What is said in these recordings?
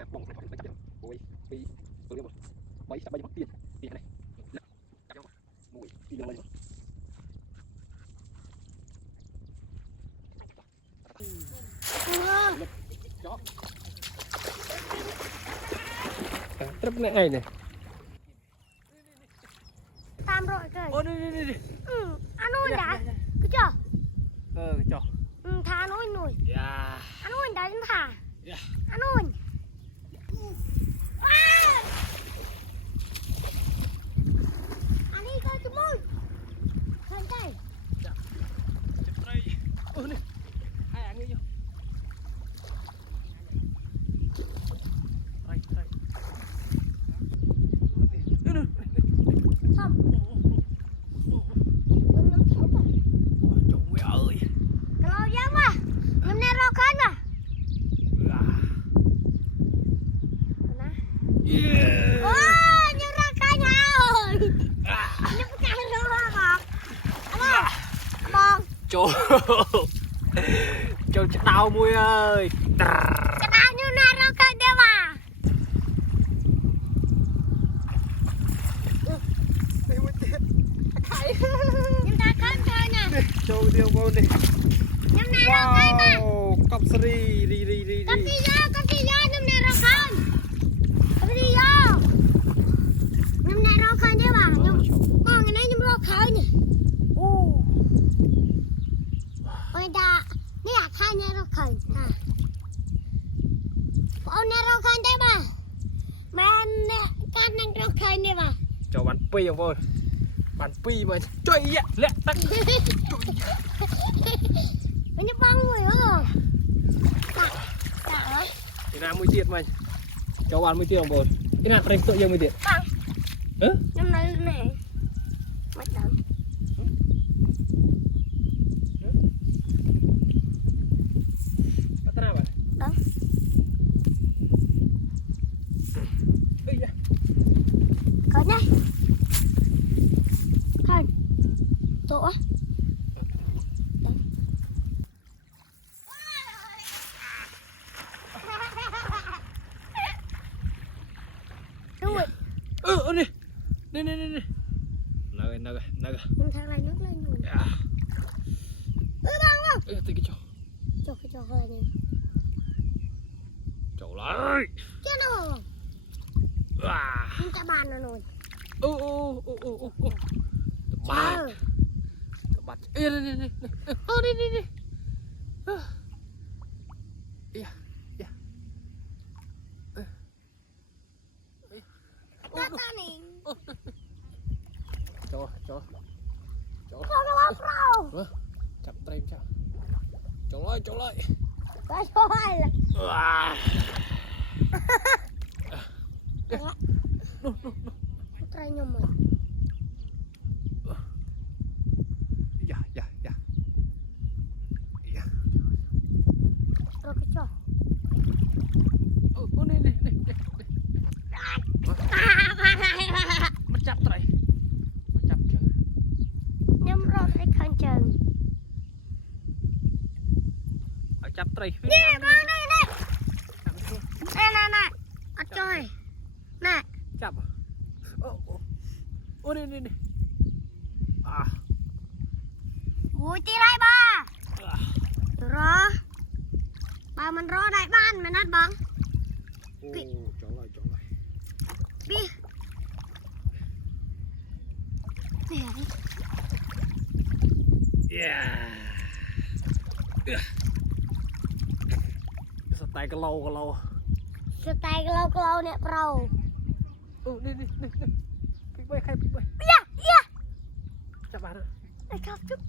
าป้องไปจับเดียวโอ้ยปีตัวเดียวหมดใบจับใบยังเปลี่ยนอะไรจับเดียวโอ้ยปีเดียวเลยตรึบเนี่ยไงเนี่ยตามรอยเลยโอ้นี่อันนู้นได้ก็จ่อจ่อทานู้นหน่อยอันนู้นได้ยังทาอันนู้นอันนี้ก็จะมุ่งเห็นใจจับไรโอ้นี่ไอ้อันนี้อยู่ไรทำจงไว้เอ้ยเรายังวะยังในรอกันวะโอ้ยยังรอกันยาวยังไม่ใจรู้ว่าบอกโจจะดาวมวยเอ้ยจะดาวอยู่ในรอกันเดี๋ยวว่ะยังตากันเธอเนี่ยโจเดียวบนดิยังในรอกันมากับสรีกับที่ยอยังในรอกันกับที่ยอยังในรอกันเดี๋ยวว่ะยังมองอันนี้ยังรอกันนี่โอ้ไม่ได้นี่อยากข้าในรอกันเอาในรอกันได้ป่ะแม่เนี่ยการนั่งรอกันได้ป่ะโจวันปีอย่างบนวันปีมาช่วยอ่ะเละตั้งมันจะบังเลยเหรอที่น้ำมือเตี้ยมันโจวันมือเตี้ยอย่างบนที่น้ำเร่งตัวยังมือเตี้ยยังไงเนี่ยไม่ดังพัฒนาไปดังเขาเนี่ยเขาตัวนี่นักมันทางอะไรนึกเลยอยู่บังมั้งตีกี่จอกอะไรเนี่ยโจเลยเจ้าหนูมันจะบานนะหนูโอ้บานนี่โอ้นี่ตาหนิงโจเขาจะว่าเปล่าจับเต็มจ้าโจเลยไปช่วยเลยไตรยมเลยอย่าเราก็ชอบโอ้นี่มันจับไตรมันจับเจอน้ำร้อนให้คันเจิงจับไตรนี่บังนี่น่เอาจอยน่ะจับโอ้นี่อุ้ยตีไรบ้ารอบ้ามันรอได้บ้านมันนัดบังโอ้จงเลยพี่สไตล์กะเราสไตล์เราเนี่ยเรานี่ปิ๊กใบใครปิ๊กใบจับมาเลยไอ้ครับจุ๊บ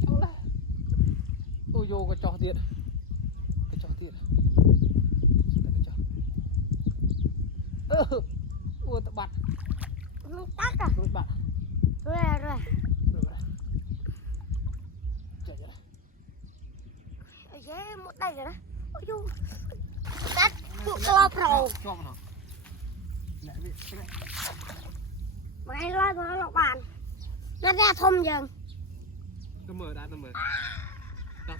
โจละโอ้โยกระจอกเตี้ยโอ้ตะบัดลูกตักอ่ะลูกบัดเรื่อยเจ๋งเลยไอ้เย้หมดได้เลยนะโอ้ยตัดพวกเราเปล่าชอบมันเหรอไม่ให้ร้อยมาหลอกบานน่าจะทมยังตะเมอได้ตะเมอ ta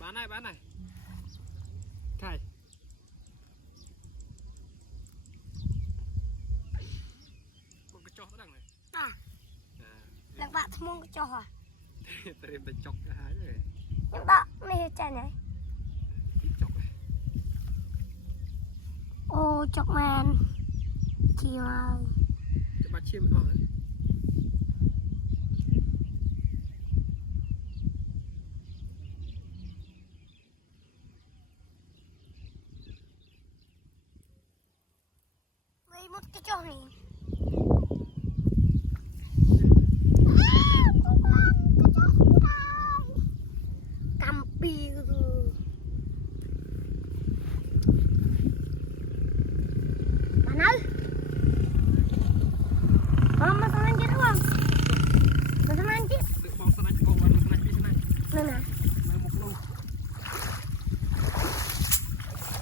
bán này thầy một cái chó nó đằng này Lạc bạn thầm cái cho hả? tao đem tay chọc cái hái rồi Nhưng đó, này chả này. ít chọc này Ô, chọc màn. Chìm ơi. cái ba chim nó ấy Với một cái cho này.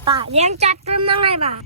Bà đang chặt trong năm nay bà.